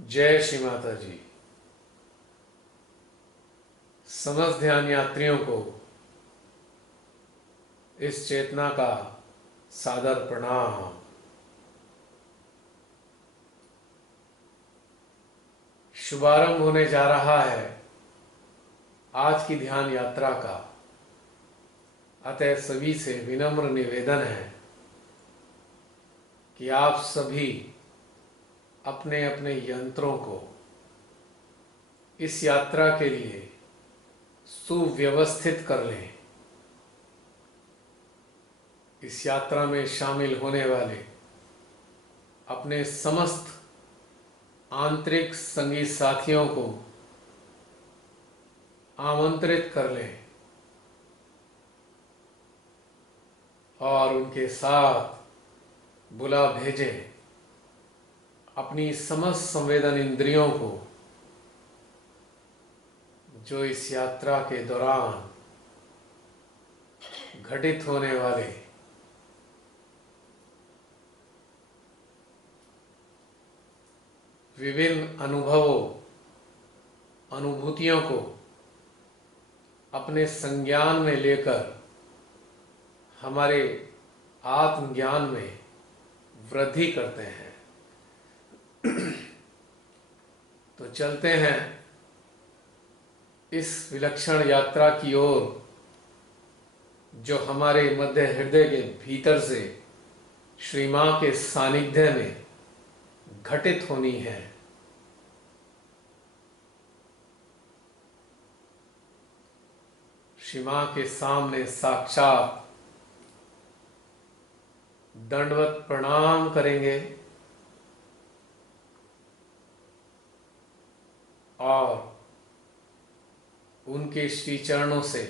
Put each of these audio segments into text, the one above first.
जय श्री माता जी। समस्त ध्यान यात्रियों को इस चेतना का सादर प्रणाम। शुभारंभ होने जा रहा है आज की ध्यान यात्रा का। अतः सभी से विनम्र निवेदन है कि आप सभी अपने अपने यंत्रों को इस यात्रा के लिए सुव्यवस्थित कर लें। इस यात्रा में शामिल होने वाले अपने समस्त आंतरिक संगीत साथियों को आमंत्रित कर लें और उनके साथ बुला भेजें अपनी समस्त संवेदन इंद्रियों को, जो इस यात्रा के दौरान घटित होने वाले विभिन्न अनुभवों, अनुभूतियों को अपने संज्ञान में लेकर हमारे आत्मज्ञान में वृद्धि करते हैं। तो चलते हैं इस विलक्षण यात्रा की ओर, जो हमारे मध्य हृदय के भीतर से श्री मां के सानिध्य में घटित होनी है। श्री मां के सामने साक्षात दंडवत प्रणाम करेंगे और उनके श्री चरणों से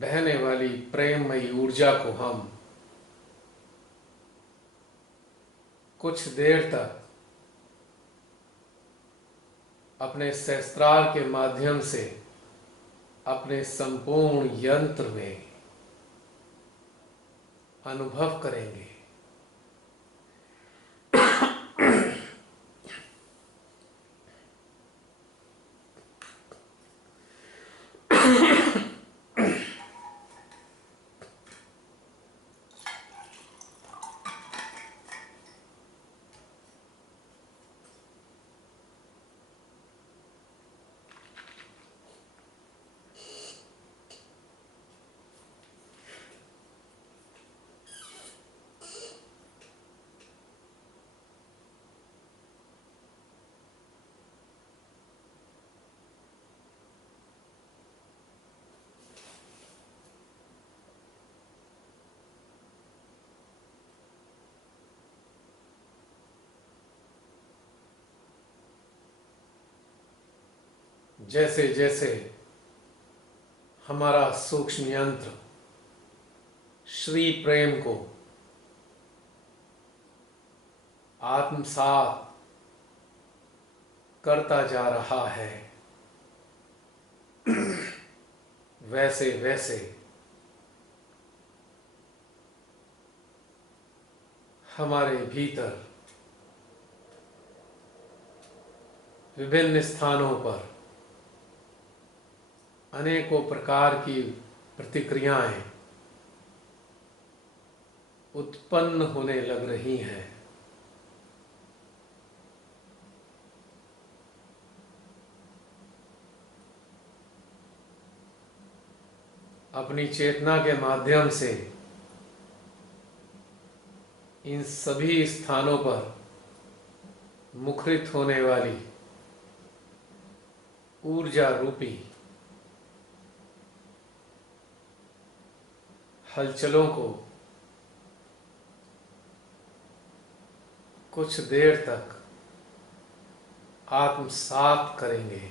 बहने वाली प्रेममयी ऊर्जा को हम कुछ देर तक अपने सहस्त्रार के माध्यम से अपने संपूर्ण यंत्र में अनुभव करेंगे। जैसे जैसे हमारा सूक्ष्म यंत्र श्री प्रेम को आत्मसात करता जा रहा है, वैसे वैसे हमारे भीतर विभिन्न स्थानों पर अनेकों प्रकार की प्रतिक्रियाएं उत्पन्न होने लग रही हैं। अपनी चेतना के माध्यम से इन सभी स्थानों पर मुखरित होने वाली ऊर्जा रूपी हलचलों को कुछ देर तक आत्मसात करेंगे।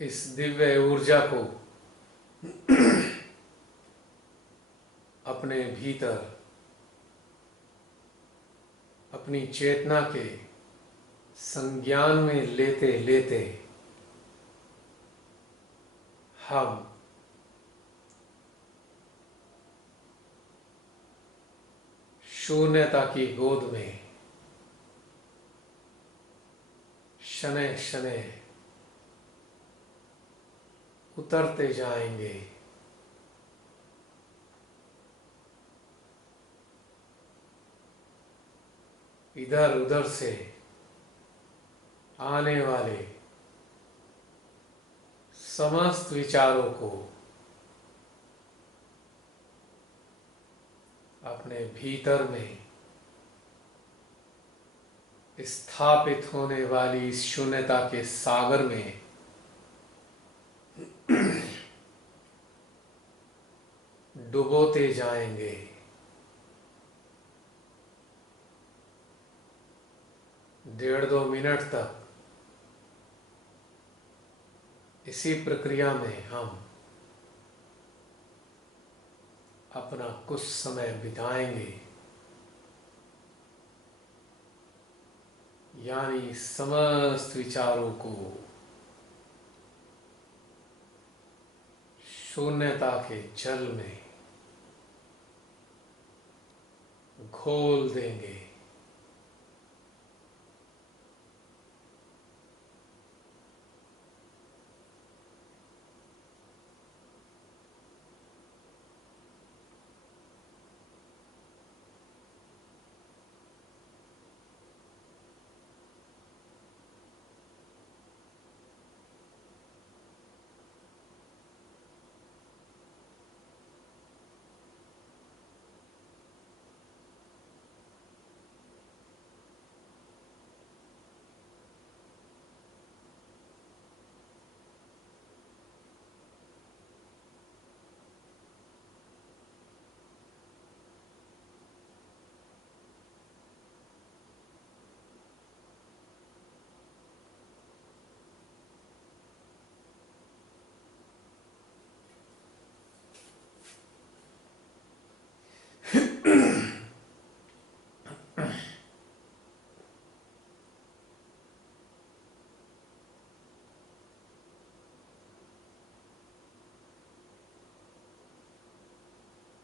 इस दिव्य ऊर्जा को अपने भीतर अपनी चेतना के संज्ञान में लेते लेते हम शून्यता की गोद में शनैः शनैः उतरते जाएंगे। इधर उधर से आने वाले समस्त विचारों को अपने भीतर में स्थापित होने वाली इस शून्यता के सागर में डुबोते जाएंगे। डेढ़ दो मिनट तक इसी प्रक्रिया में हम अपना कुछ समय बिताएंगे, यानी समस्त विचारों को शून्यता के जल में घोल देंगे।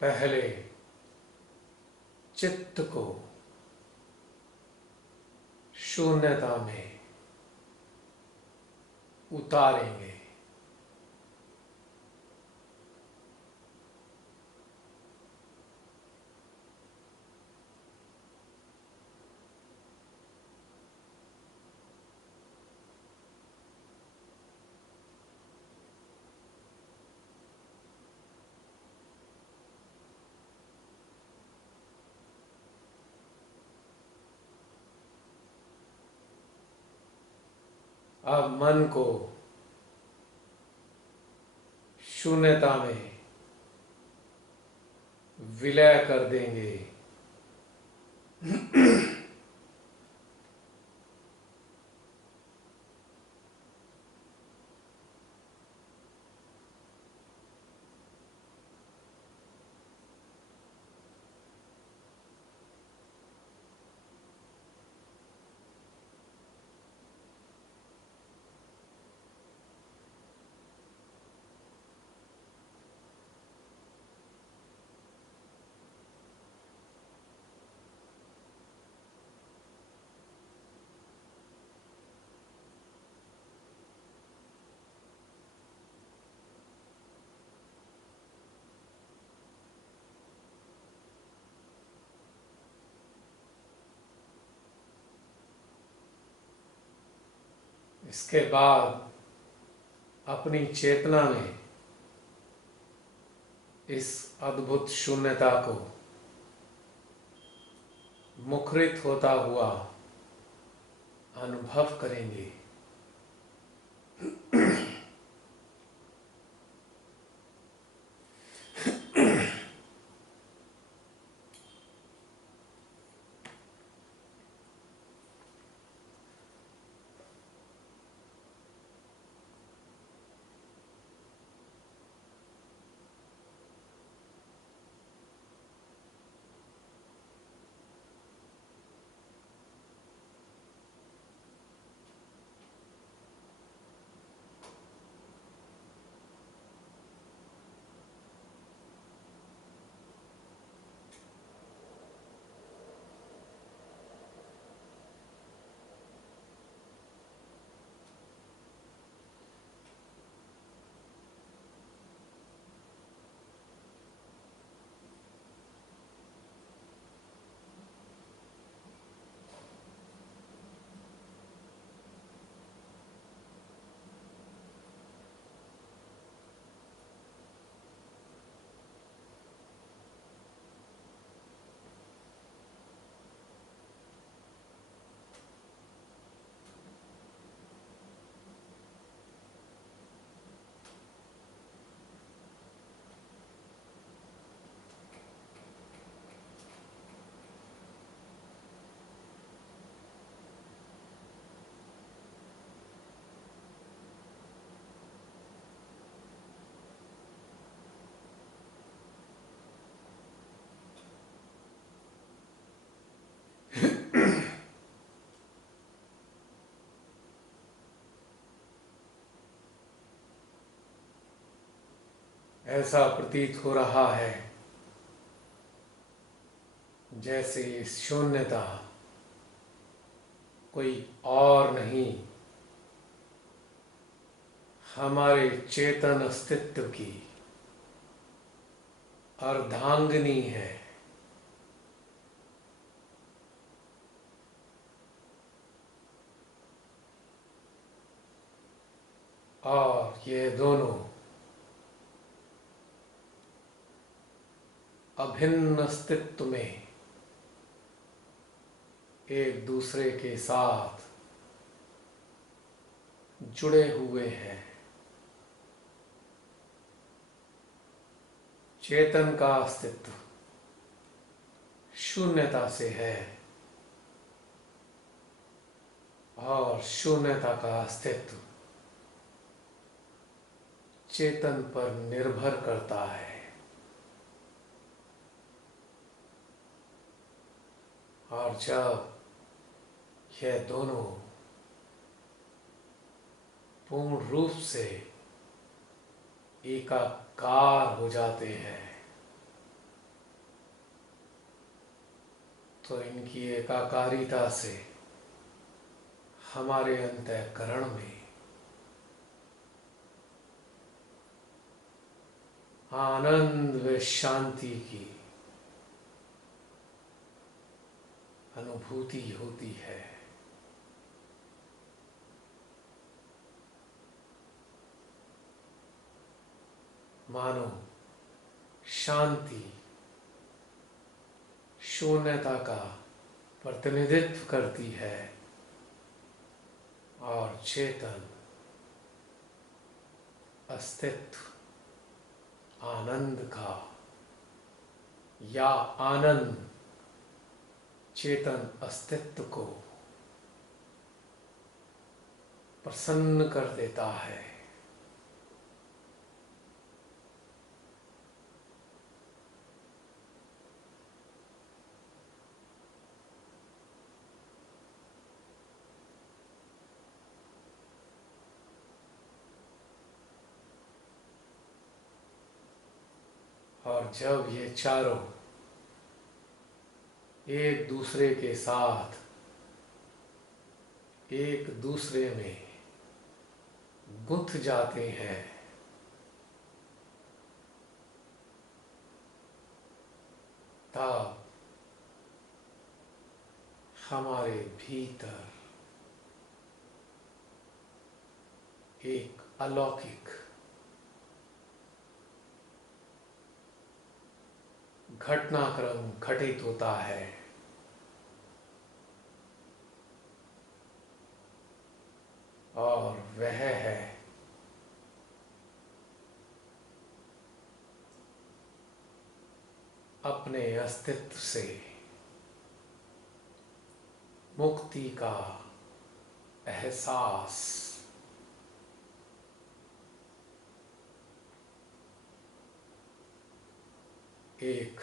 पहले चित्त को शून्यता में उतारेंगे। अब मन को शून्यता में विलय कर देंगे। इसके बाद अपनी चेतना में इस अद्भुत शून्यता को मुखरित होता हुआ अनुभव करेंगे। ऐसा प्रतीत हो रहा है जैसे शून्यता कोई और नहीं, हमारे चेतन अस्तित्व की अर्धांगिनी है। और ये दोनों अभिन्न अस्तित्व में एक दूसरे के साथ जुड़े हुए हैं। चेतन का अस्तित्व शून्यता से है और शून्यता का अस्तित्व चेतन पर निर्भर करता है। और जब यह दोनों पूर्ण रूप से एकाकार हो जाते हैं तो इनकी एकाकारिता से हमारे अंतःकरण में आनंद व शांति की अनुभूति होती है। मानो शांति शून्यता का प्रतिनिधित्व करती है और चेतन अस्तित्व आनंद का या आनंद चेतन अस्तित्व को प्रसन्न कर देता है। और जब ये चारों एक दूसरे के साथ एक दूसरे में गुंथ जाते हैं, तब हमारे भीतर एक अलौकिक घटनाक्रम घटित होता है। और वह है अपने अस्तित्व से मुक्ति का एहसास। एक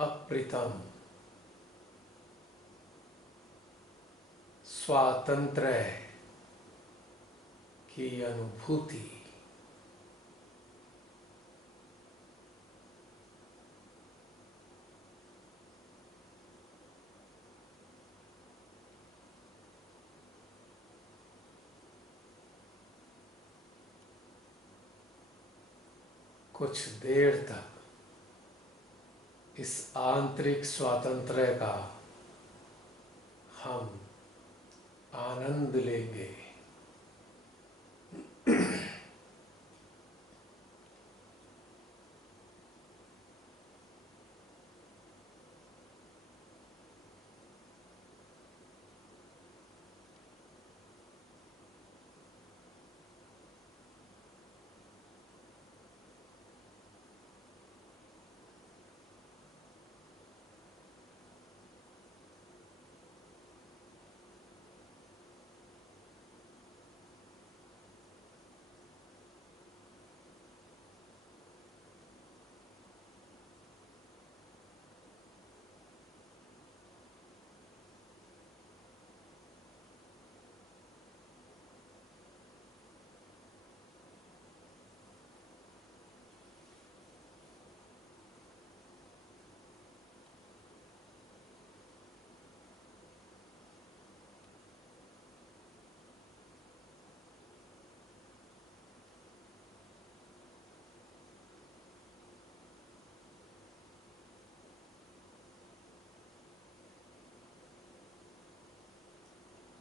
अप्रतिम स्वातंत्र्य की अनुभूति। कुछ देर तक इस आंतरिक स्वातंत्र्य का हम आनंद लेंगे।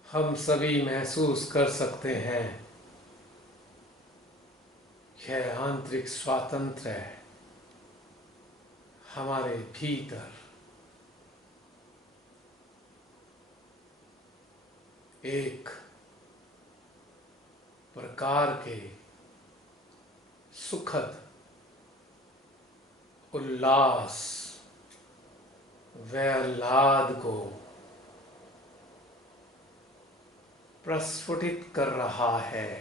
हम सभी महसूस कर सकते हैं यह आंतरिक स्वातंत्र्य हमारे भीतर एक प्रकार के सुखद उल्लास व आह्लाद को प्रस्फुटित कर रहा है।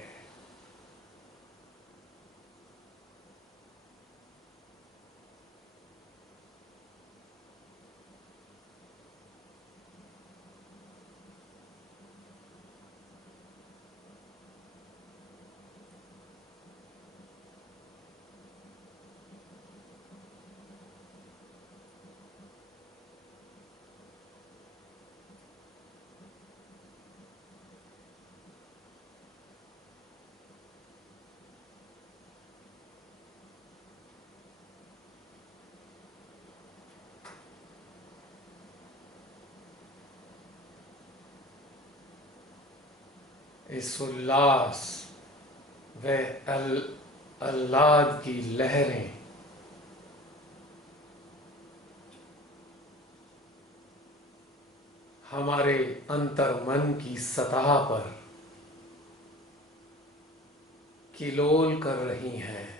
इस उल्लास व आह्लाद की लहरें हमारे अंतर्मन की सतह पर किलोल कर रही हैं।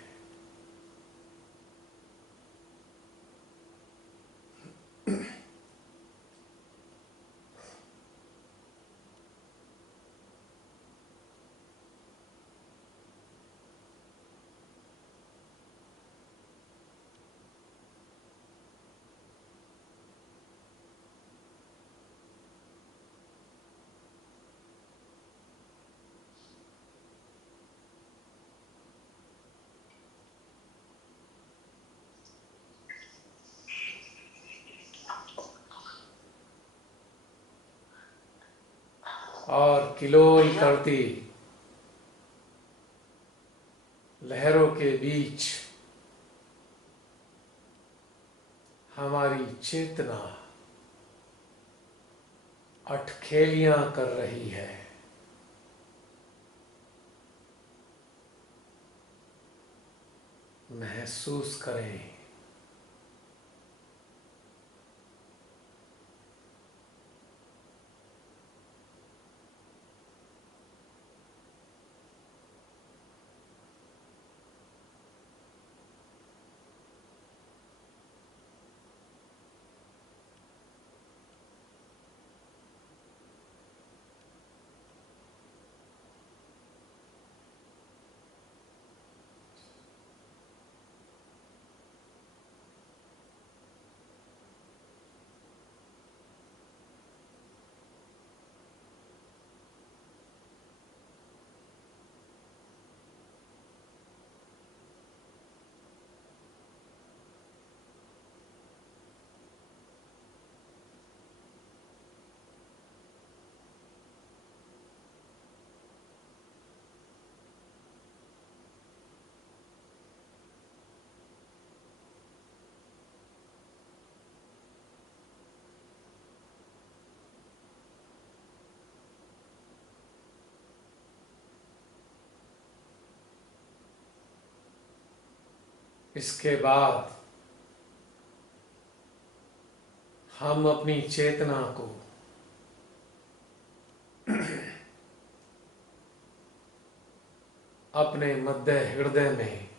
और किलोल करती लहरों के बीच हमारी चेतना अटखेलियां कर रही है। महसूस करें इसके बाद हम अपनी चेतना को अपने मध्य हृदय में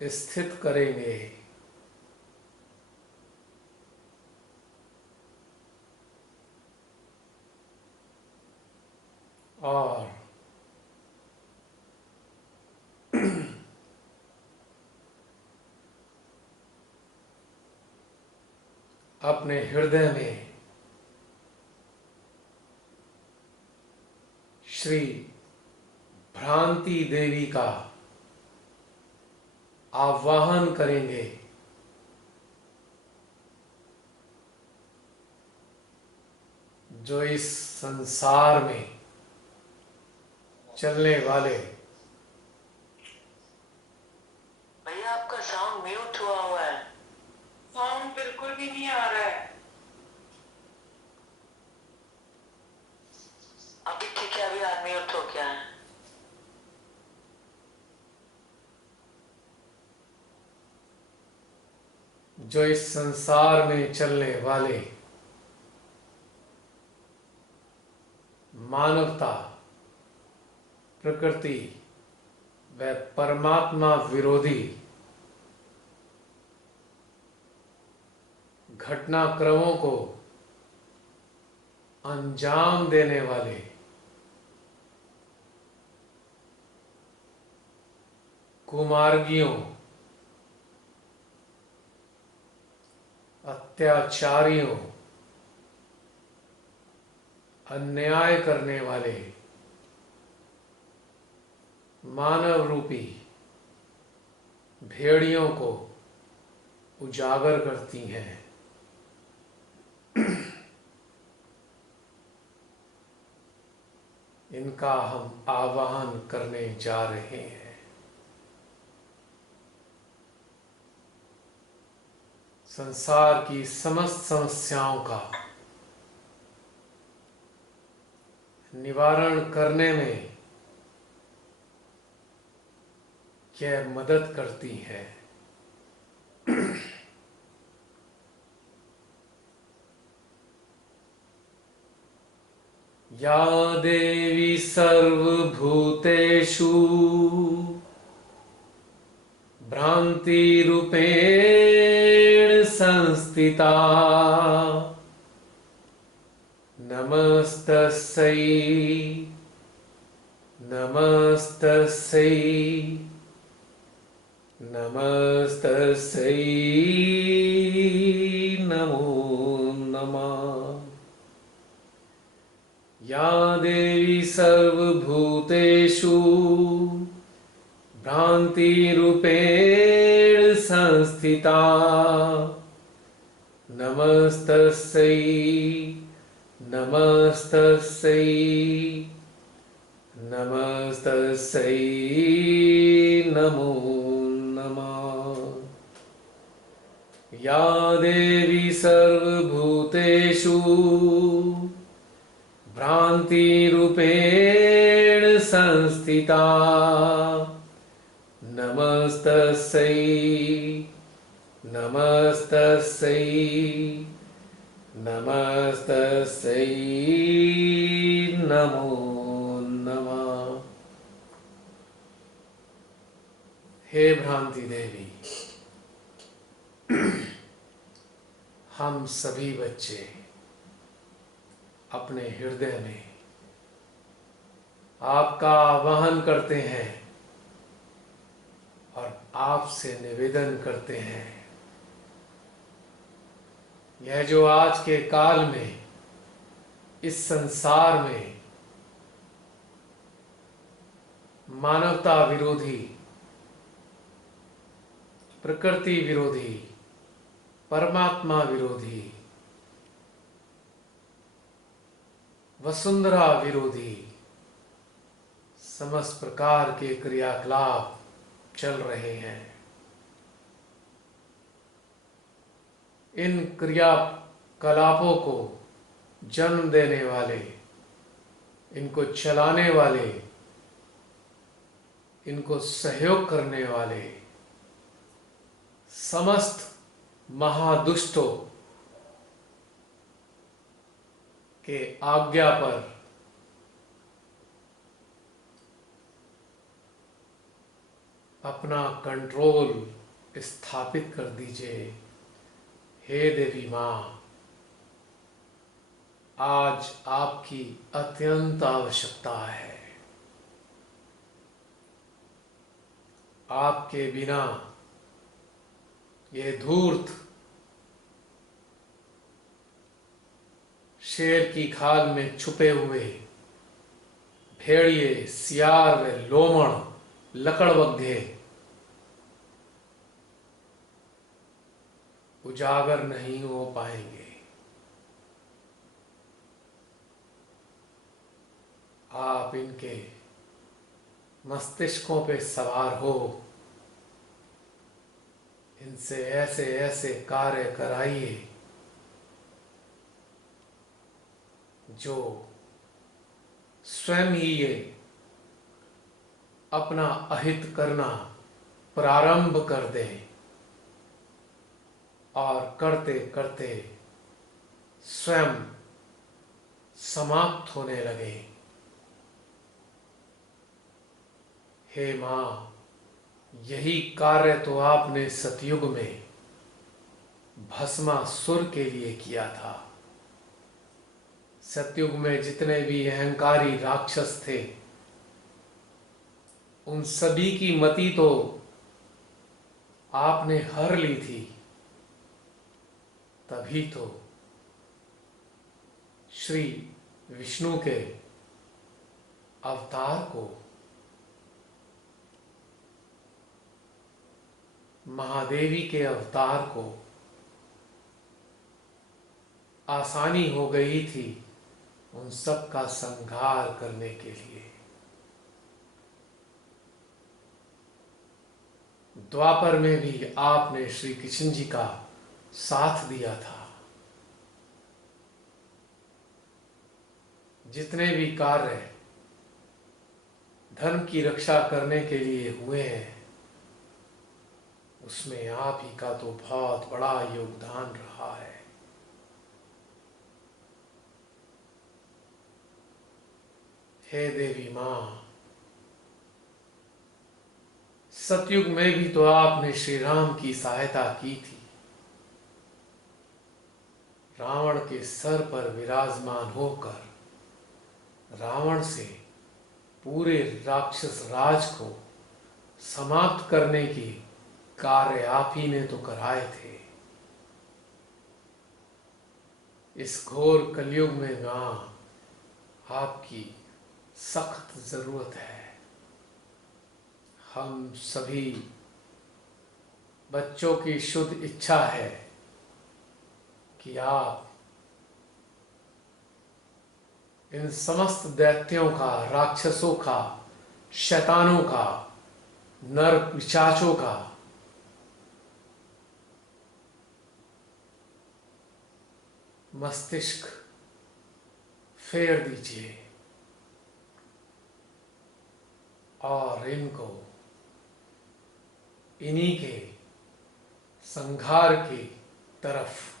स्थित करेंगे और अपने हृदय में श्री भ्रांति देवी का आवाहन करेंगे, जो इस संसार में चलने वाले। भैया आपका साउंड म्यूट हुआ है। साउंड बिल्कुल भी नहीं आ रहा है। अभी ठीक है, अभी अनम्यूट हो गया है। जो इस संसार में चलने वाले मानवता, प्रकृति व परमात्मा विरोधी घटनाक्रमों को अंजाम देने वाले कुमार्गियों, अत्याचारियों, अन्याय करने वाले मानव रूपी भेड़ियों को उजागर करती हैं। इनका हम आवाहन करने जा रहे हैं। संसार की समस्त समस्याओं का निवारण करने में यह मदद करती है। या देवी सर्वभूतेषु भ्रान्तिरूपेण संस्थिता नमस्तस्यै नमस्तस्यै नमस्तस्यै नमो नमः। या देवी सर्वभूतेषु भ्रान्तिरूपेण संस्थिता नमस्तस्यै नमस्तस्यै नमस्तस्यै नमो नमः। या देवी सर्वभूतेषु भ्रान्तिरूपेण संस्थिता नमस्तस्यै नमस्तस्यै नमस्तस्यै नमो नमः। हे भ्रांति देवी, हम सभी बच्चे अपने हृदय में आपका आवाहन करते हैं और आपसे निवेदन करते हैं, यह जो आज के काल में इस संसार में मानवता विरोधी, प्रकृति विरोधी, परमात्मा विरोधी, वसुंधरा विरोधी समस्त प्रकार के क्रियाकलाप चल रहे हैं, इन क्रियाकलापों को जन्म देने वाले, इनको चलाने वाले, इनको सहयोग करने वाले समस्त महादुष्टों के आज्ञा पर अपना कंट्रोल स्थापित कर दीजिए। हे देवी मां, आज आपकी अत्यंत आवश्यकता है। आपके बिना ये धूर्त शेर की खाल में छुपे हुए भेड़िए, सियार व लोमड़, लकड़बग्घे उजागर नहीं हो पाएंगे। आप इनके मस्तिष्कों पे सवार हो, इनसे ऐसे ऐसे कार्य कराइए जो स्वयं ही ये अपना अहित करना प्रारंभ कर दे और करते करते स्वयं समाप्त होने लगे। हे मां, यही कार्य तो आपने सतयुग में भस्मासुर के लिए किया था। सतयुग में जितने भी अहंकारी राक्षस थे, उन सभी की मति तो आपने हर ली थी। तभी तो श्री विष्णु के अवतार को, महादेवी के अवतार को आसानी हो गई थी उन सब का संहार करने के लिए। द्वापर में भी आपने श्री कृष्ण जी का साथ दिया था। जितने भी कार्य धर्म की रक्षा करने के लिए हुए हैं, उसमें आप ही का तो बहुत बड़ा योगदान रहा है। हे देवी मां, सतयुग में भी तो आपने श्री राम की सहायता की थी। रावण के सर पर विराजमान होकर रावण से पूरे राक्षस राज को समाप्त करने की कार्य आप ही ने तो कराए थे। इस घोर कलयुग में मां, आपकी सख्त जरूरत है। हम सभी बच्चों की शुद्ध इच्छा है कि आप इन समस्त दैत्यों का, राक्षसों का, शैतानों का, नर पिशाचों का मस्तिष्क फेर दीजिए और इनको इन्हीं के संहार की तरफ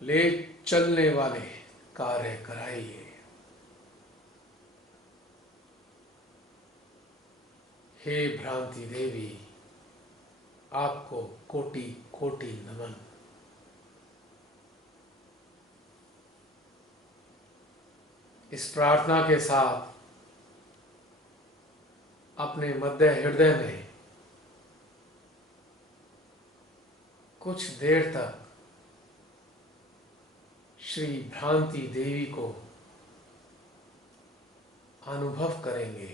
ले चलने वाले कार्य कराइए। हे भ्रांति देवी, आपको कोटि कोटि नमन। इस प्रार्थना के साथ अपने मध्य हृदय में कुछ देर तक श्री भ्रांति देवी को अनुभव करेंगे।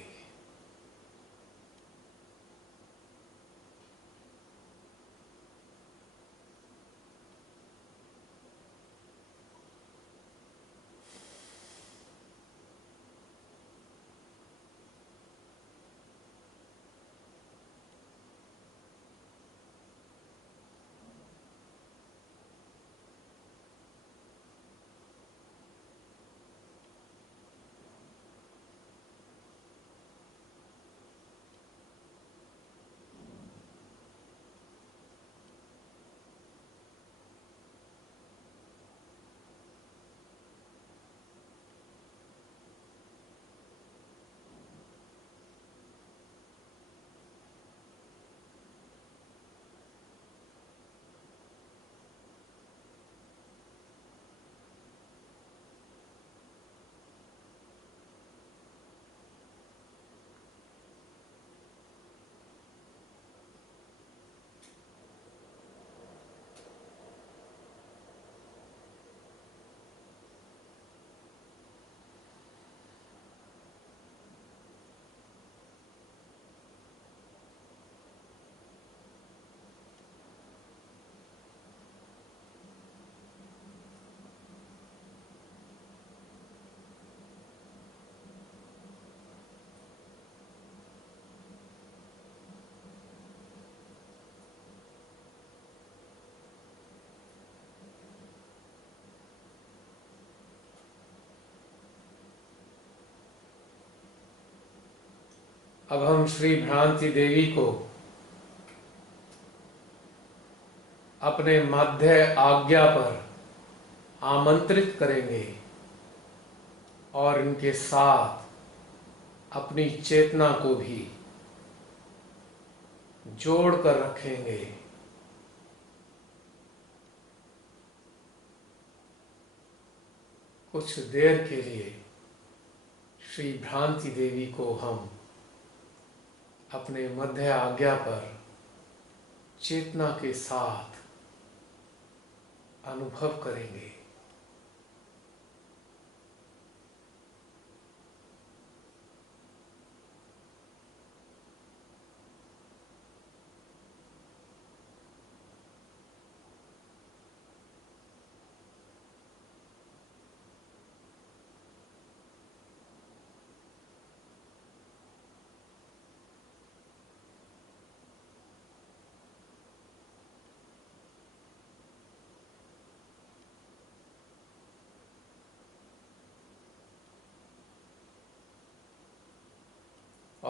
अब हम श्री भ्रांति देवी को अपने मध्य आज्ञा पर आमंत्रित करेंगे और इनके साथ अपनी चेतना को भी जोड़ कर रखेंगे। कुछ देर के लिए श्री भ्रांति देवी को हम अपने मध्य आज्ञा पर चेतना के साथ अनुभव करेंगे।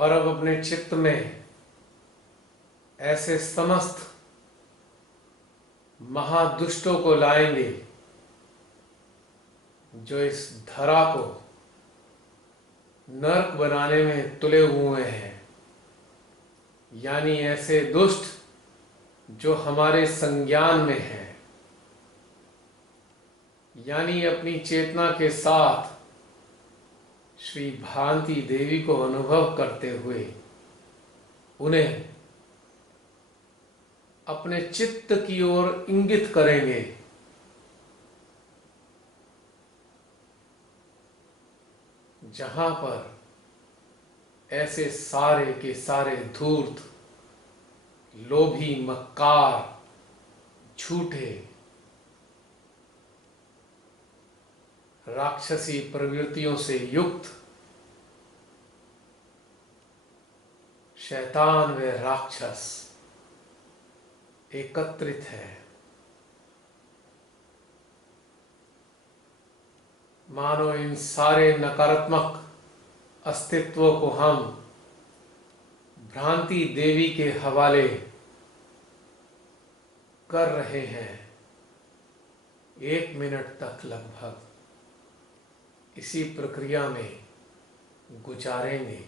और अब अपने चित्त में ऐसे समस्त महादुष्टों को लाएंगे जो इस धरा को नर्क बनाने में तुले हुए हैं, यानी ऐसे दुष्ट जो हमारे संज्ञान में हैं, यानी अपनी चेतना के साथ श्री भांति देवी को अनुभव करते हुए उन्हें अपने चित्त की ओर इंगित करेंगे। जहां पर ऐसे सारे के सारे धूर्त, लोभी, मक्कार, झूठे, राक्षसी प्रवृत्तियों से युक्त शैतान व राक्षस एकत्रित है। मानो इन सारे नकारात्मक अस्तित्वों को हम भ्रांति देवी के हवाले कर रहे हैं। 1 मिनट तक लगभग इसी प्रक्रिया में गुजारेंगे।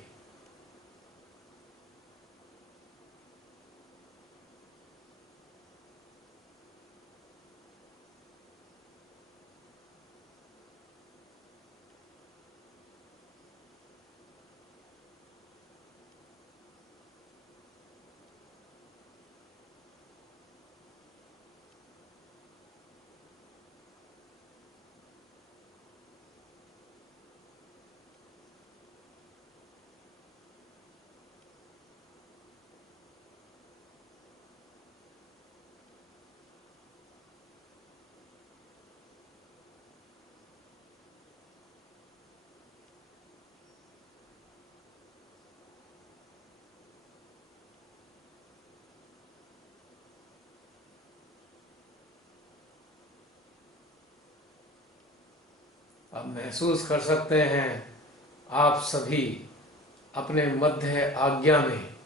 अब महसूस कर सकते हैं आप सभी अपने मध्य आज्ञा में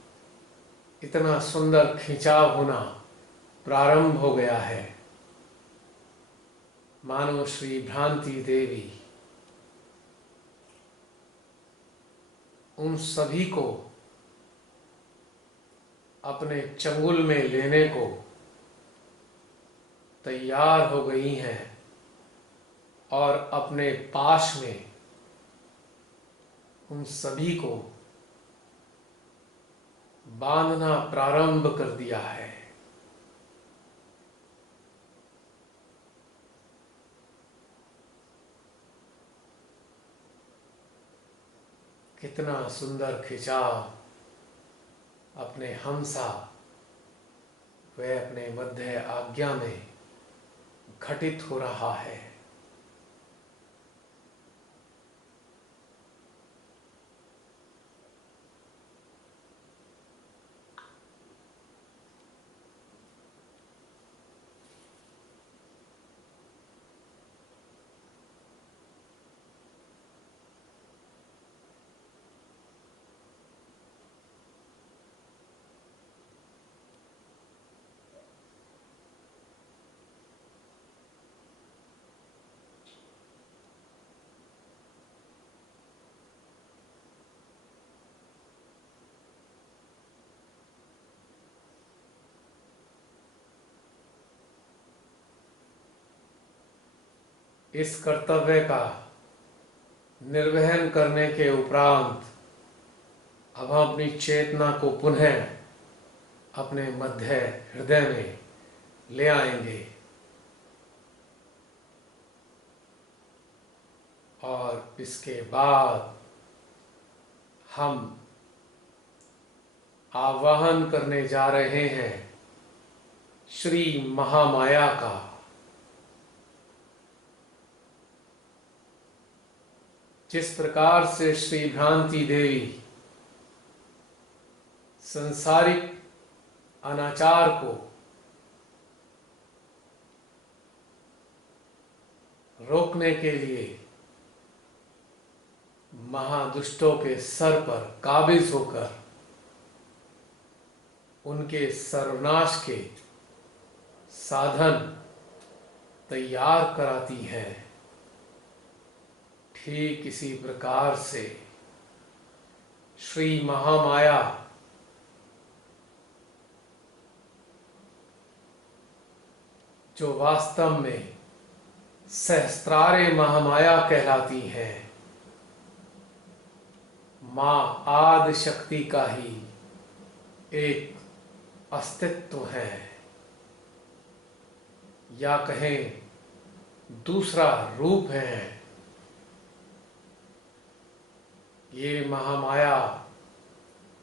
इतना सुंदर खिंचाव होना प्रारंभ हो गया है। मानो श्री भ्रांति देवी उन सभी को अपने चंगुल में लेने को तैयार हो गई हैं और अपने पाश में उन सभी को बांधना प्रारंभ कर दिया है। कितना सुंदर खिंचाव अपने हमसा व अपने मध्य आज्ञा में घटित हो रहा है। इस कर्तव्य का निर्वहन करने के उपरांत अब हम अपनी चेतना को पुनः अपने मध्य हृदय में ले आएंगे और इसके बाद हम आवाहन करने जा रहे हैं श्री महामाया का। जिस प्रकार से श्री भ्रांति देवी संसारिक अनाचार को रोकने के लिए महादुष्टों के सर पर काबिज होकर उनके सर्वनाश के साधन तैयार कराती हैं। ठीक इसी प्रकार से श्री महामाया जो वास्तव में सहस्त्रारे महामाया कहलाती हैं, मां आदि शक्ति का ही एक अस्तित्व है, या कहें दूसरा रूप है। ये महामाया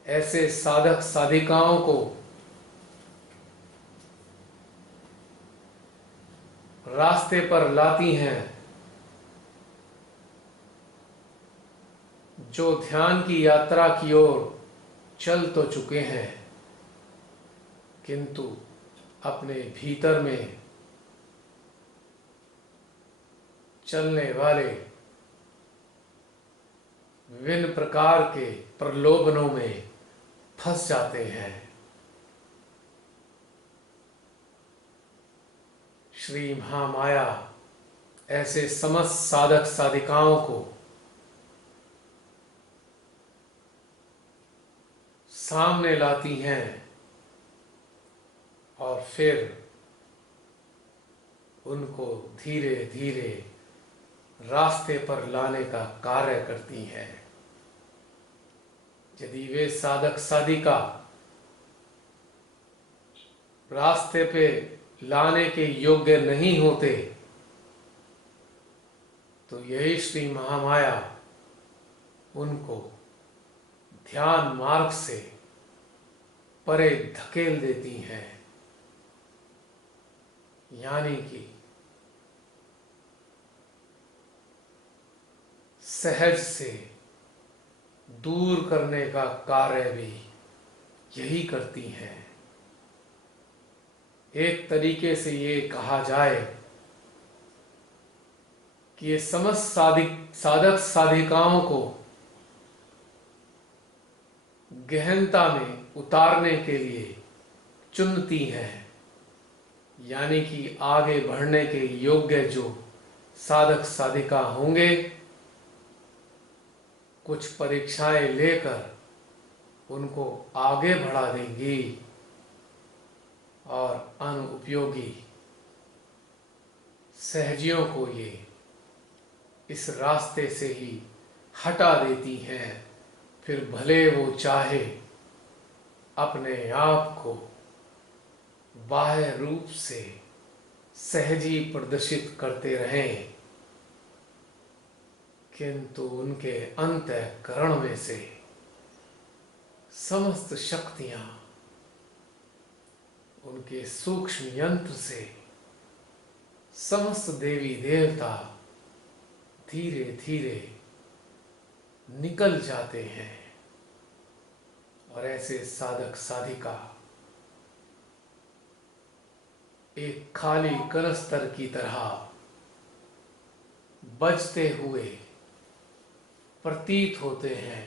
ऐसे साधक साधिकाओं को रास्ते पर लाती हैं जो ध्यान की यात्रा की ओर चल तो चुके हैं, किंतु अपने भीतर में चलने वाले विभिन्न प्रकार के प्रलोभनों में फंस जाते हैं। श्री महामाया ऐसे समस्त साधक साधिकाओं को सामने लाती हैं और फिर उनको धीरे धीरे रास्ते पर लाने का कार्य करती हैं। यदि वे साधक साधिका रास्ते पे लाने के योग्य नहीं होते तो यही श्री महामाया उनको ध्यान मार्ग से परे धकेल देती हैं, यानी कि सहज से दूर करने का कार्य भी यही करती हैं। एक तरीके से ये कहा जाए कि ये समस्त साधक साधिकाओं को गहनता में उतारने के लिए चुनती हैं, यानी कि आगे बढ़ने के योग्य जो साधक साधिका होंगे कुछ परीक्षाएं लेकर उनको आगे बढ़ा देंगी और अनुपयोगी सहजियों को ये इस रास्ते से ही हटा देती हैं। फिर भले वो चाहे अपने आप को बाह्य रूप से सहजी प्रदर्शित करते रहें, किंतु उनके अंतःकरण में से समस्त शक्तियां उनके सूक्ष्म यंत्र से समस्त देवी देवता धीरे धीरे निकल जाते हैं और ऐसे साधक साधिका एक खाली कलस्तर की तरह बजते हुए प्रतीत होते हैं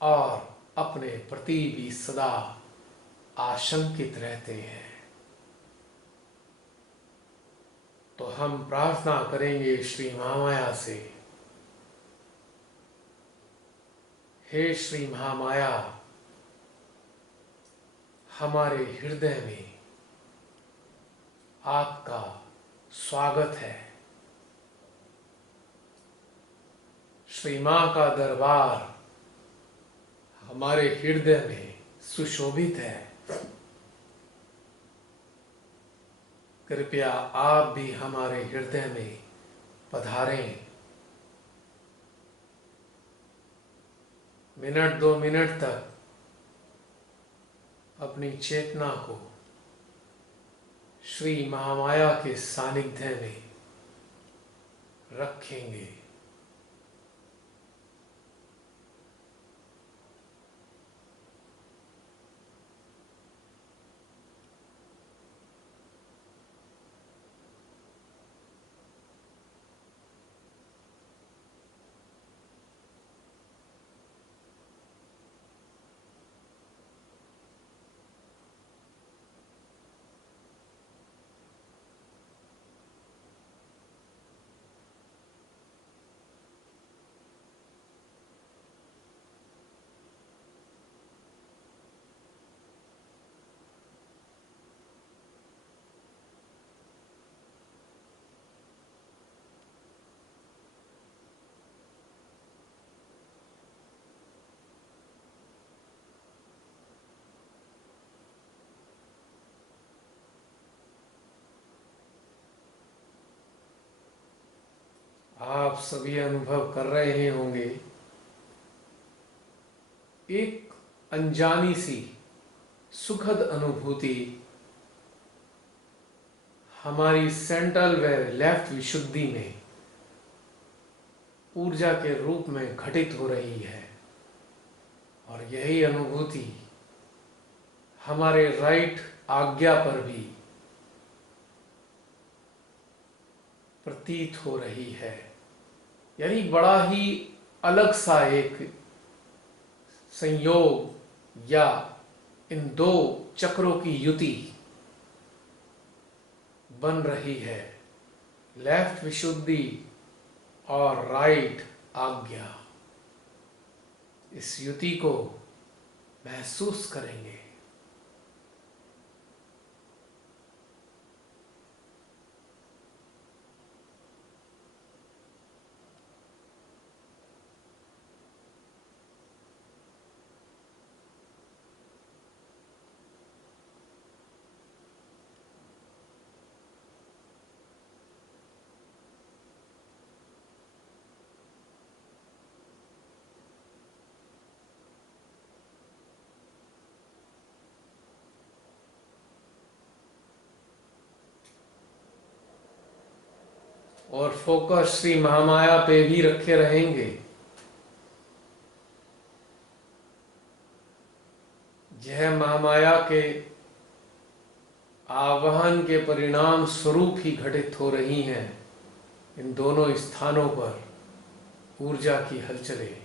और अपने प्रति भी सदा आशंकित रहते हैं। तो हम प्रार्थना करेंगे श्री महामाया से, हे श्री महामाया, हमारे हृदय में आपका स्वागत है। श्री मां का दरबार हमारे हृदय में सुशोभित है। कृपया आप भी हमारे हृदय में पधारें। मिनट 2 मिनट तक अपनी चेतना को श्री महामाया के सानिध्य में रखेंगे। आप सभी अनुभव कर रहे होंगे, एक अनजानी सी सुखद अनुभूति हमारी सेंट्रल व लेफ्ट विशुद्धि में ऊर्जा के रूप में घटित हो रही है। और यही अनुभूति हमारे राइट आज्ञा पर भी प्रतीत हो रही है। यानी बड़ा ही अलग सा एक संयोग या इन दो चक्रों की युति बन रही है, लेफ्ट विशुद्धि और राइट आज्ञा। इस युति को महसूस करेंगे। और फोकस श्री महामाया पे भी रखे रहेंगे। यह महामाया के आवाहन के परिणाम स्वरूप ही घटित हो रही हैं इन दोनों स्थानों पर ऊर्जा की हलचलें।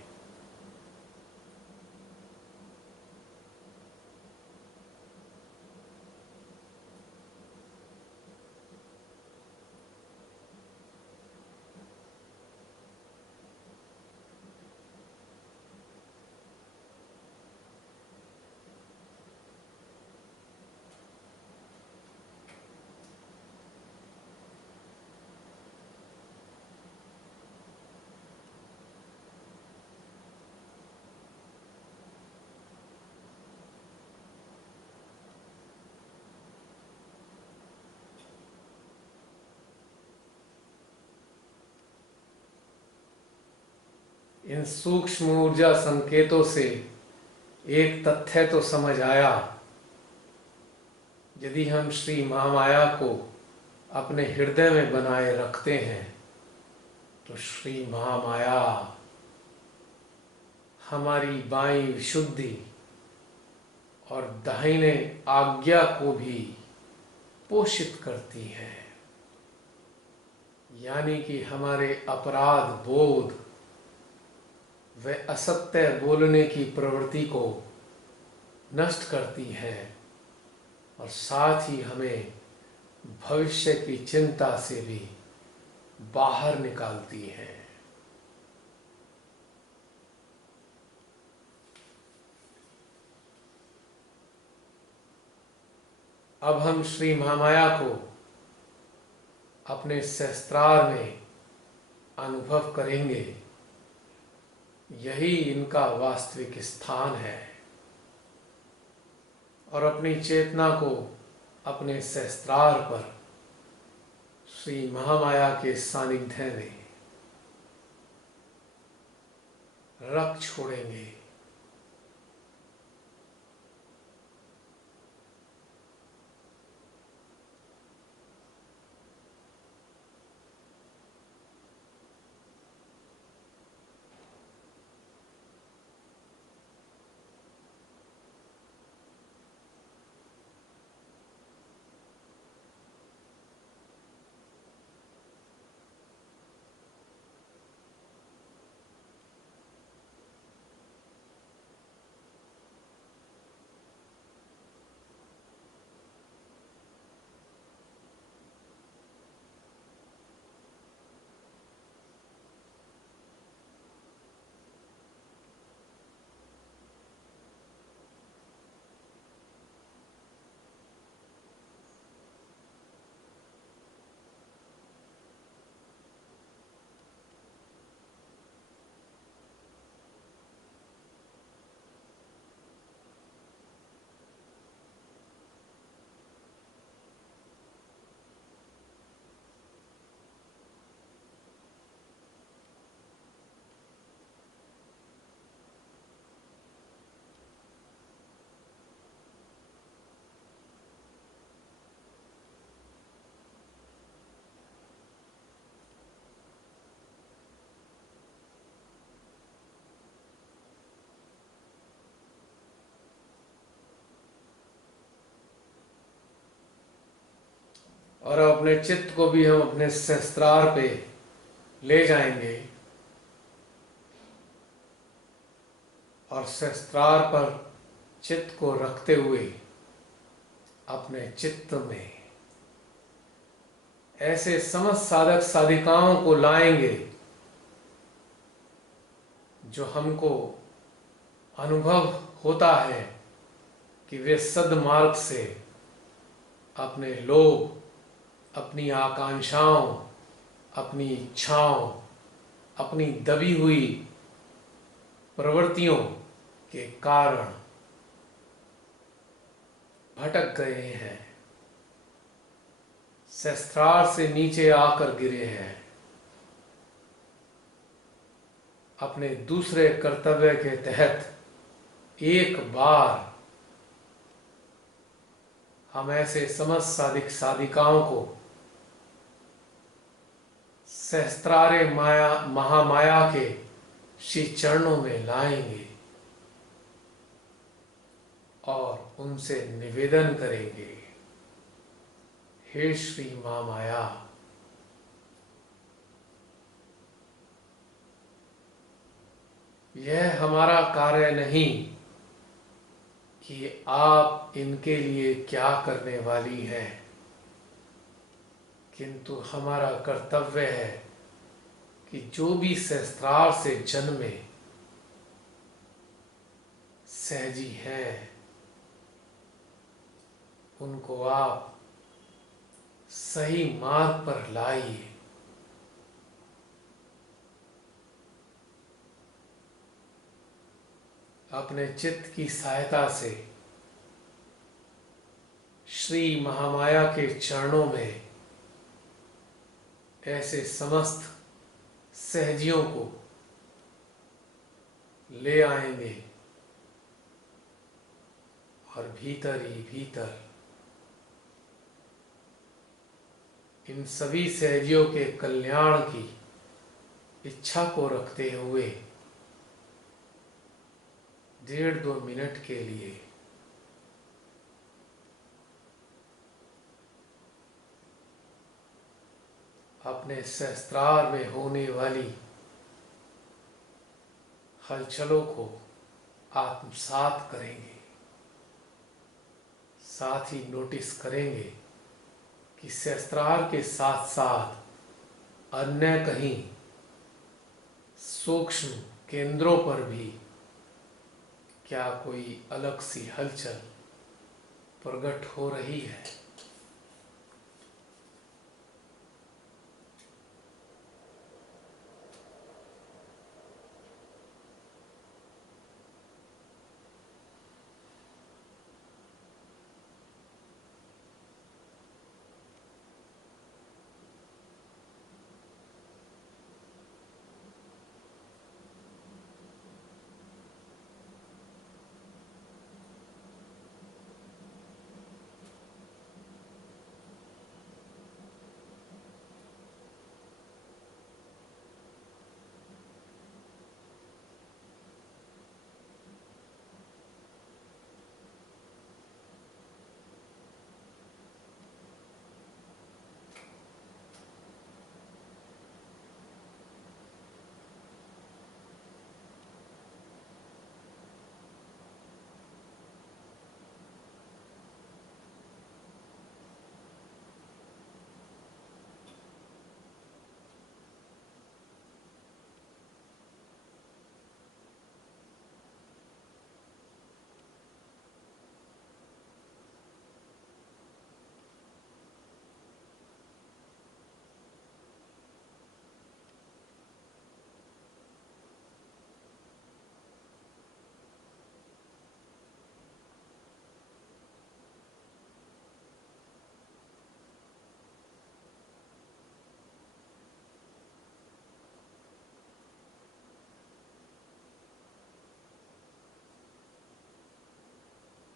इन सूक्ष्म ऊर्जा संकेतों से एक तथ्य तो समझ आया, यदि हम श्री महामाया को अपने हृदय में बनाए रखते हैं तो श्री महामाया हमारी बाईं विशुद्धि और दाहिने आज्ञा को भी पोषित करती है। यानी कि हमारे अपराध बोध व असत्य बोलने की प्रवृत्ति को नष्ट करती है और साथ ही हमें भविष्य की चिंता से भी बाहर निकालती है। अब हम श्री महामाया को अपने सहस्त्रार में अनुभव करेंगे। यही इनका वास्तविक स्थान है और अपनी चेतना को अपने सहस्त्रार पर श्री महामाया के सानिध्य में रख छोड़ेंगे। और अपने चित्त को भी हम अपने सहस्त्रार पे ले जाएंगे और सहस्त्रार पर चित्त को रखते हुए अपने चित्त में ऐसे समस्त साधक साधिकाओं को लाएंगे जो हमको अनुभव होता है कि वे सद्मार्ग से अपने लोभ, अपनी आकांक्षाओं, अपनी इच्छाओं, अपनी दबी हुई प्रवृत्तियों के कारण भटक गए हैं, सहस्त्रार से नीचे आकर गिरे हैं, अपने दूसरे कर्तव्य के तहत एक बार हम ऐसे समस्त साधिक साधिकाओं को सहस्त्रारे माया महामाया के श्री चरणों में लाएंगे और उनसे निवेदन करेंगे, हे श्री महामाया, यह हमारा कार्य नहीं कि आप इनके लिए क्या करने वाली हैं, किंतु हमारा कर्तव्य है कि जो भी सहस्त्रार से जन्मे सहजी हैं उनको आप सही मार्ग पर लाइए। अपने चित्त की सहायता से श्री महामाया के चरणों में ऐसे समस्त सहजियों को ले आएंगे और भीतर ही भीतर इन सभी सहजियों के कल्याण की इच्छा को रखते हुए 1.5-2 मिनट के लिए अपने सहस्त्रार में होने वाली हलचलों को आत्मसात करेंगे। साथ ही नोटिस करेंगे कि सहस्त्रार के साथ साथ अन्य कहीं सूक्ष्म केंद्रों पर भी क्या कोई अलग सी हलचल प्रकट हो रही है।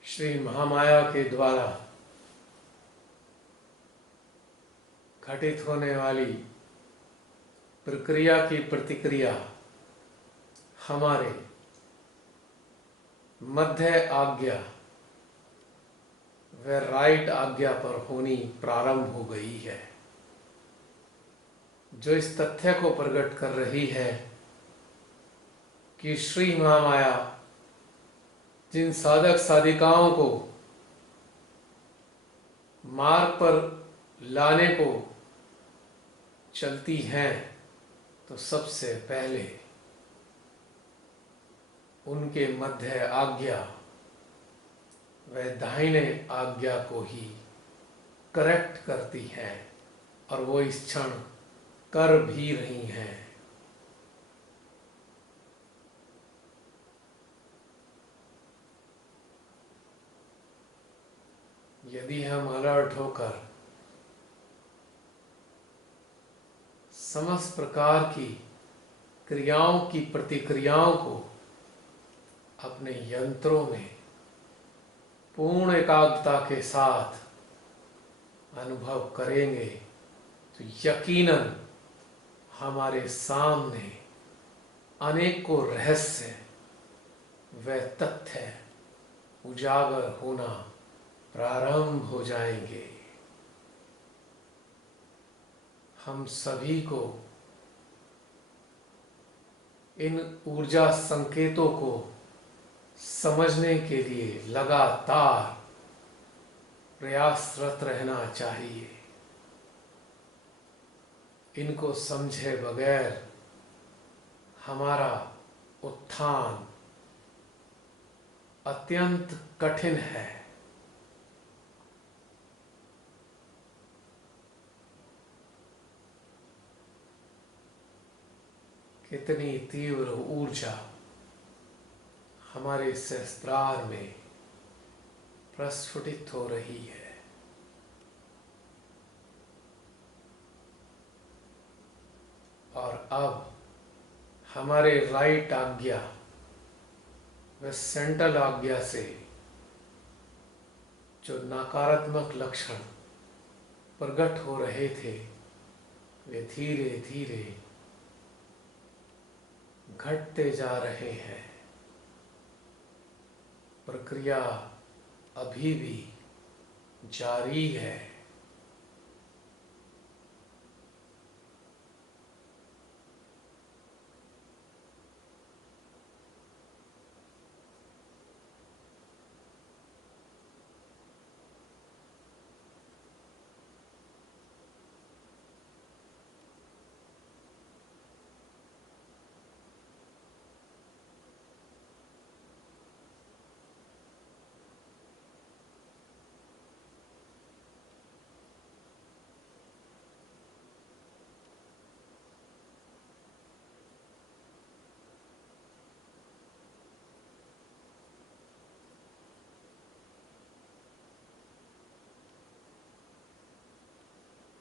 श्री महामाया के द्वारा घटित होने वाली प्रक्रिया की प्रतिक्रिया हमारे मध्य आज्ञा वह राइट आज्ञा पर होनी प्रारंभ हो गई है, जो इस तथ्य को प्रकट कर रही है कि श्री महामाया जिन साधक साधिकाओं को मार्ग पर लाने को चलती हैं, तो सबसे पहले उनके मध्य आज्ञा व दाहिने आज्ञा को ही करेक्ट करती हैं, और वो इस क्षण कर भी रही हैं। यदि हम अलर्ट होकर समस्त प्रकार की क्रियाओं की प्रतिक्रियाओं को अपने यंत्रों में पूर्ण एकाग्रता के साथ अनुभव करेंगे, तो यकीनन हमारे सामने अनेकों रहस्य व तथ्य उजागर होना प्रारंभ हो जाएंगे। हम सभी को इन ऊर्जा संकेतों को समझने के लिए लगातार प्रयासरत रहना चाहिए। इनको समझे बगैर हमारा उत्थान अत्यंत कठिन है। कितनी तीव्र ऊर्जा हमारे सहस्त्रार में प्रस्फुटित हो रही है। और अब हमारे राइट आज्ञा व सेंट्रल आज्ञा से जो नकारात्मक लक्षण प्रकट हो रहे थे, वे धीरे धीरे घटते जा रहे हैं। प्रक्रिया अभी भी जारी है।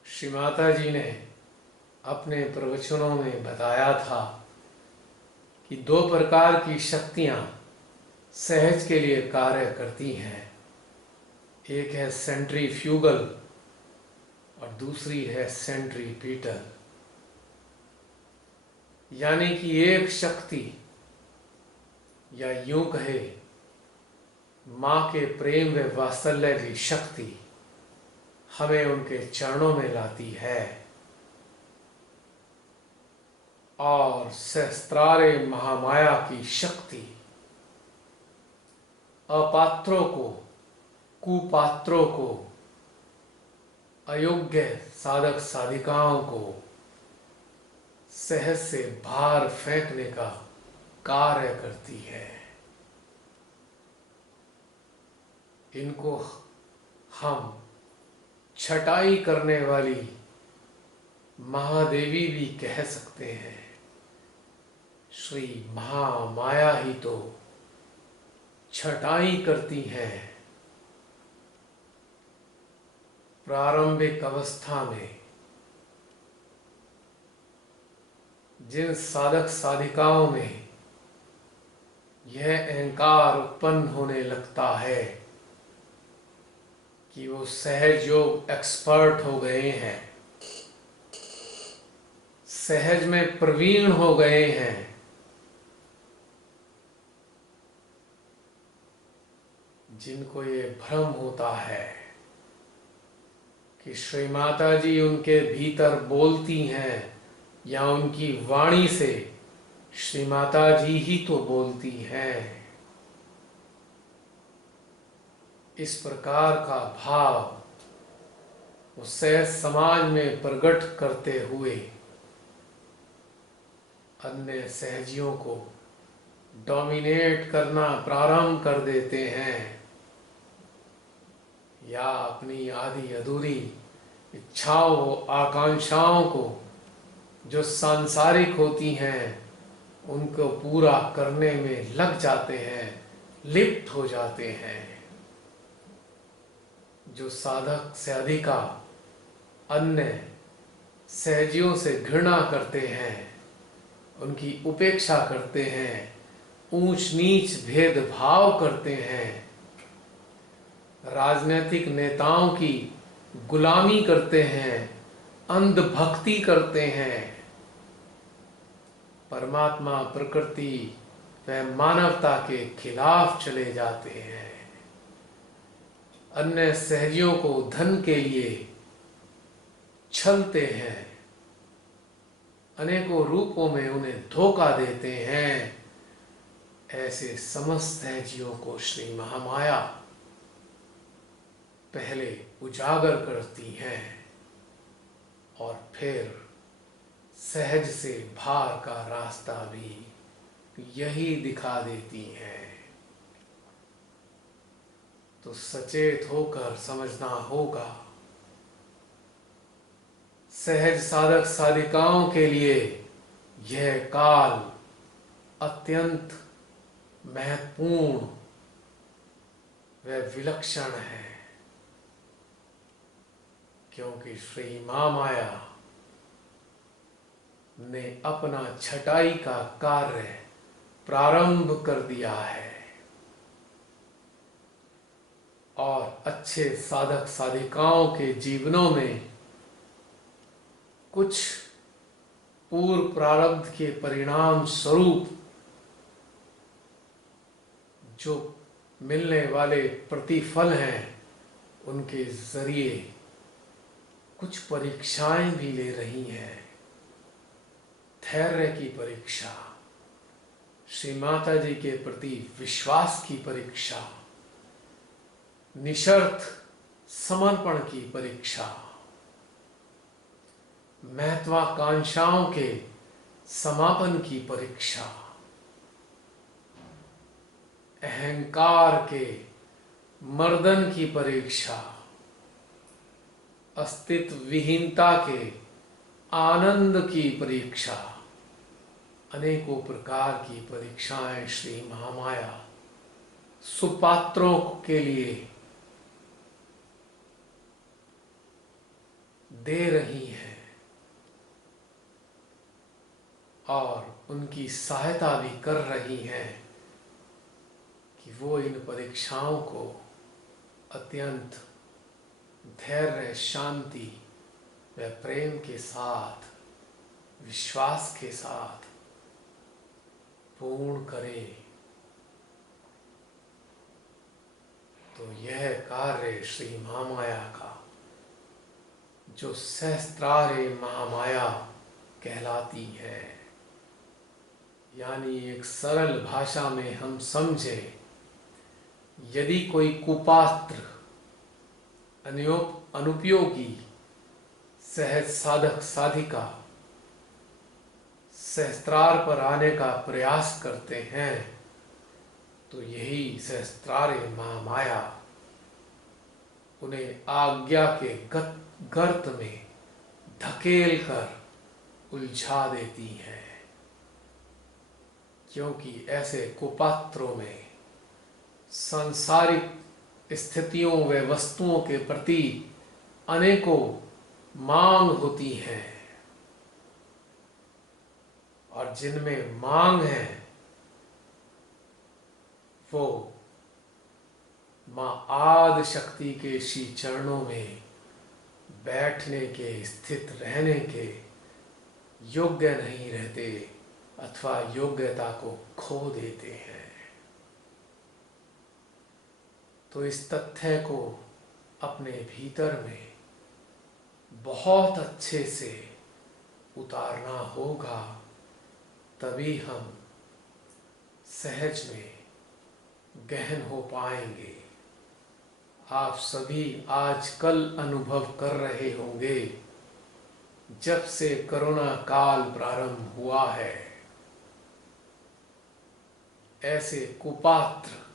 श्री माता जी ने अपने प्रवचनों में बताया था कि दो प्रकार की शक्तियां सहज के लिए कार्य करती हैं। एक है सेंट्रीफ्यूगल और दूसरी है सेंट्रीपीटल। यानी कि एक शक्ति, या यूं कहे मां के प्रेम व वात्सल्य की शक्ति, हमें उनके चरणों में लाती है, और सहस्त्रारे महामाया की शक्ति अपात्रों को, कुपात्रों को, अयोग्य साधक साधिकाओं को सहज से बाहर फेंकने का कार्य करती है। इनको हम छटाई करने वाली महादेवी भी कह सकते हैं। श्री महामाया ही तो छटाई करती हैं। प्रारंभिक अवस्था में जिन साधक साधिकाओं में यह अहंकार उत्पन्न होने लगता है कि वो सहज योग एक्सपर्ट हो गए हैं, सहज में प्रवीण हो गए हैं, जिनको ये भ्रम होता है कि श्री माता जी उनके भीतर बोलती हैं या उनकी वाणी से श्री माता जी ही तो बोलती हैं, इस प्रकार का भाव उससे समाज में प्रकट करते हुए अन्य सहजियों को डोमिनेट करना प्रारंभ कर देते हैं या अपनी आधी अधूरी इच्छाओं आकांक्षाओं को जो सांसारिक होती हैं उनको पूरा करने में लग जाते हैं, लिप्त हो जाते हैं। जो साधक से अधिका अन्य सहजियों से घृणा करते हैं, उनकी उपेक्षा करते हैं, ऊंच नीच भेदभाव करते हैं, राजनीतिक नेताओं की गुलामी करते हैं, अंधभक्ति करते हैं, परमात्मा प्रकृति व मानवता के खिलाफ चले जाते हैं, अन्य सहजियों को धन के लिए छलते हैं, अनेकों रूपों में उन्हें धोखा देते हैं, ऐसे समस्त सहजियों को श्री महामाया पहले उजागर करती हैं और फिर सहज से भार का रास्ता भी यही दिखा देती हैं। तो सचेत होकर समझना होगा, सहज साधक साधिकाओं के लिए यह काल अत्यंत महत्वपूर्ण व विलक्षण है, क्योंकि श्री महामाया ने अपना छटाई का कार्य प्रारंभ कर दिया है और अच्छे साधक साधिकाओं के जीवनों में कुछ पूर्व प्रारब्ध के परिणाम स्वरूप जो मिलने वाले प्रतिफल हैं, उनके जरिए कुछ परीक्षाएं भी ले रही हैं। धैर्य की परीक्षा, श्री माता जी के प्रति विश्वास की परीक्षा, निशर्त समर्पण की परीक्षा, महत्वाकांक्षाओं के समापन की परीक्षा, अहंकार के मर्दन की परीक्षा, अस्तित्व विहीनता के आनंद की परीक्षा, अनेकों प्रकार की परीक्षाएं श्री महामाया सुपात्रों के लिए दे रही हैं और उनकी सहायता भी कर रही हैं कि वो इन परीक्षाओं को अत्यंत धैर्य, शांति व प्रेम के साथ, विश्वास के साथ पूर्ण करें। तो यह कार्य श्री महामाया का, जो सहस्त्रारे महामाया कहलाती है, यानी एक सरल भाषा में हम समझे, यदि कोई कुपात्र अनुपयोगी सहज साधक साधिका सहस्त्रार पर आने का प्रयास करते हैं, तो यही सहस्त्रारे महामाया उन्हें आज्ञा के गर्त में धकेल कर उलझा देती है, क्योंकि ऐसे कुपात्रों में सांसारिक स्थितियों व वस्तुओं के प्रति अनेकों मांग होती है, और जिनमें मांग है वो मां आदि शक्ति के श्री चरणों में बैठने के, स्थित रहने के योग्य नहीं रहते अथवा योग्यता को खो देते हैं। तो इस तथ्य को अपने भीतर में बहुत अच्छे से उतारना होगा, तभी हम सहज में गहन हो पाएंगे। आप सभी आजकल अनुभव कर रहे होंगे, जब से कोरोना काल प्रारंभ हुआ है, ऐसे कुपात्र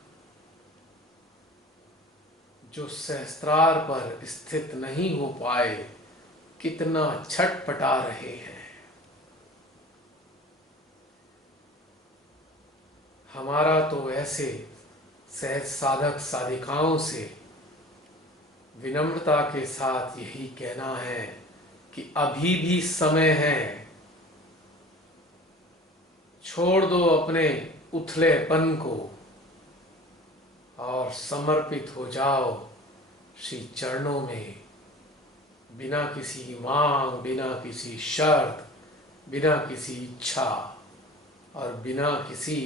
जो सहस्त्रार पर स्थित नहीं हो पाए कितना छटपटा रहे हैं। हमारा तो ऐसे सहज साधक साधिकाओं से विनम्रता के साथ यही कहना है कि अभी भी समय है। छोड़ दो अपने उथलेपन को और समर्पित हो जाओ श्री चरणों में, बिना किसी मांग, बिना किसी शर्त, बिना किसी इच्छा और बिना किसी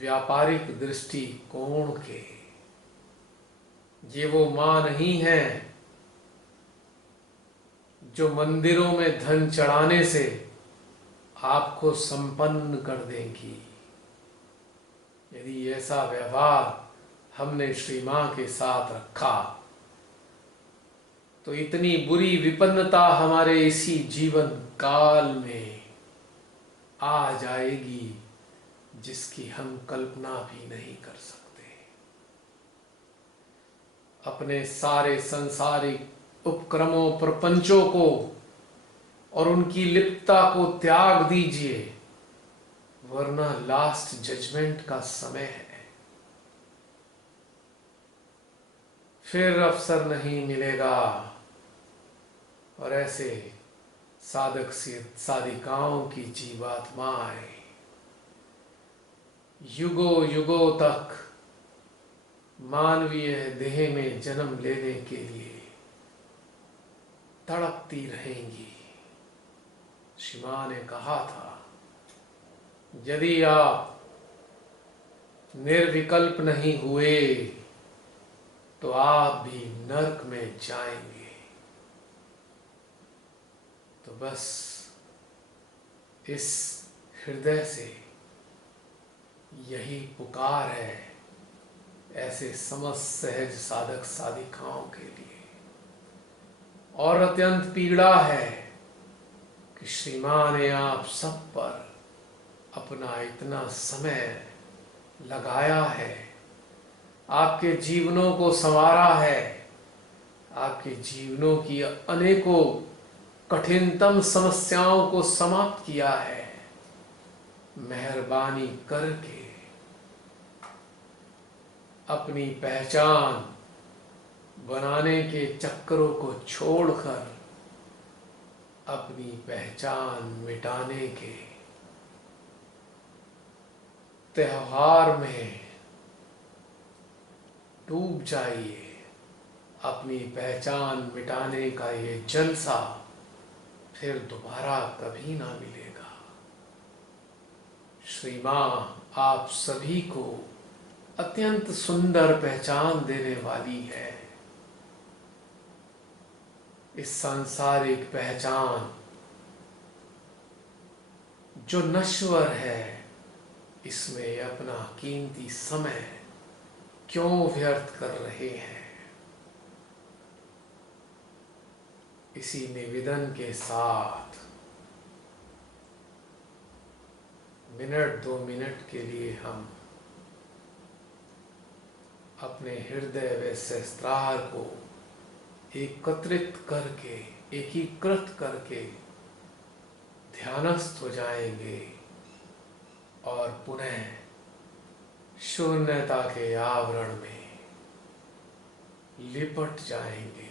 व्यापारिक दृष्टिकोण के। ये वो मां नहीं है जो मंदिरों में धन चढ़ाने से आपको संपन्न कर देंगी। यदि ऐसा व्यवहार हमने श्री मां के साथ रखा तो इतनी बुरी विपन्नता हमारे इसी जीवन काल में आ जाएगी जिसकी हम कल्पना भी नहीं कर सकते। अपने सारे सांसारिक उपक्रमों प्रपंचों को और उनकी लिप्तता को त्याग दीजिए, वरना लास्ट जजमेंट का समय है। फिर अवसर नहीं मिलेगा और ऐसे साधक साधिकाओं की जीवात्माएं युगों युगों तक मानवीय देह में जन्म लेने के लिए तड़पती रहेंगी। श्री मां ने कहा था, यदि आप निर्विकल्प नहीं हुए तो आप भी नरक में जाएंगे। तो बस इस हृदय से यही पुकार है ऐसे समस्त सहज साधक साधिकाओं के लिए। और अत्यंत पीड़ा है कि श्री मां ने आप सब पर अपना इतना समय लगाया है, आपके जीवनों को संवारा है, आपके जीवनों की अनेकों कठिनतम समस्याओं को समाप्त किया है। मेहरबानी करके अपनी पहचान बनाने के चक्करों को छोड़कर अपनी पहचान मिटाने के त्योहार में डूब जाइए। अपनी पहचान मिटाने का ये जलसा फिर दोबारा कभी ना मिलेगा। श्री मां आप सभी को अत्यंत सुंदर पहचान देने वाली है। इस सांसारिक पहचान जो नश्वर है, इसमें अपना कीमती समय क्यों व्यर्थ कर रहे हैं। इसी निवेदन के साथ मिनट 2 मिनट के लिए हम अपने हृदय व सहस्त्रार को एकत्रित करके, एकीकृत करके ध्यानस्थ हो जाएंगे और पुनः शून्यता के आवरण में लिपट जाएंगे।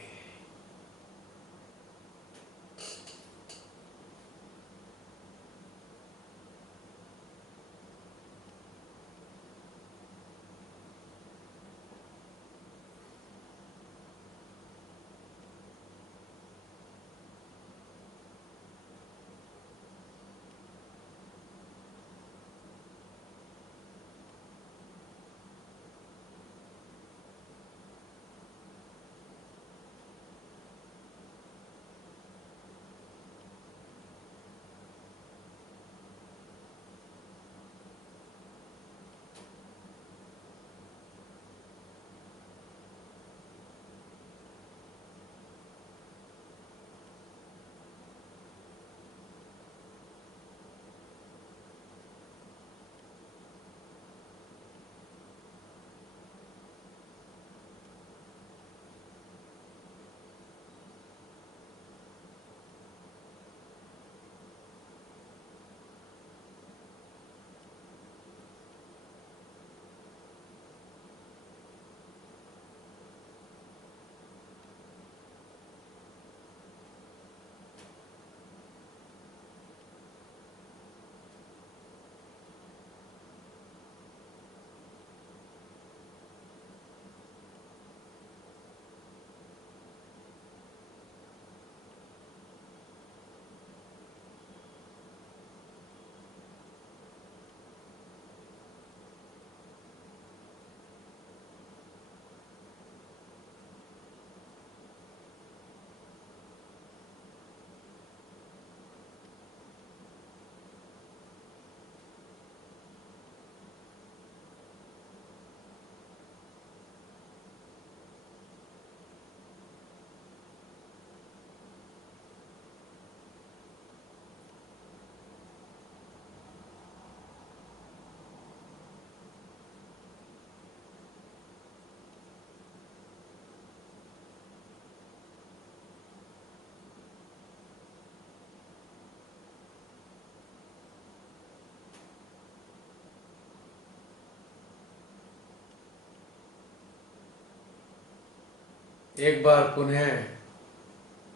एक बार पुनः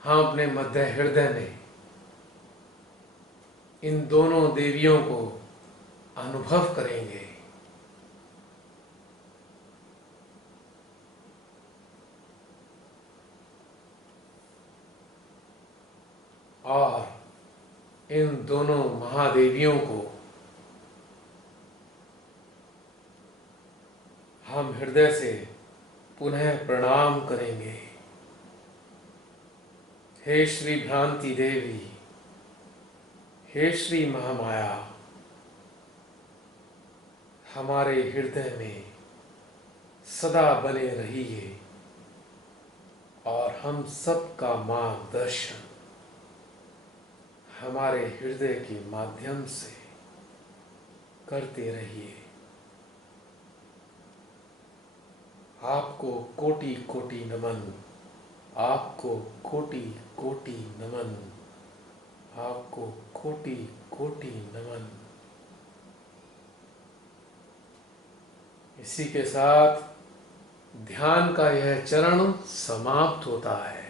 हम अपने मध्य हृदय में इन दोनों देवियों को अनुभव करेंगे। और इन दोनों महादेवियों को हम हृदय से पुनः प्रणाम करेंगे। हे श्री भ्रांति देवी, हे श्री महामाया, हमारे हृदय में सदा बने रहिए और हम सबका मार्गदर्शन हमारे हृदय के माध्यम से करते रहिए। आपको कोटि कोटि नमन, आपको कोटि कोटि नमन, आपको कोटि कोटि नमन। इसी के साथ ध्यान का यह चरण समाप्त होता है।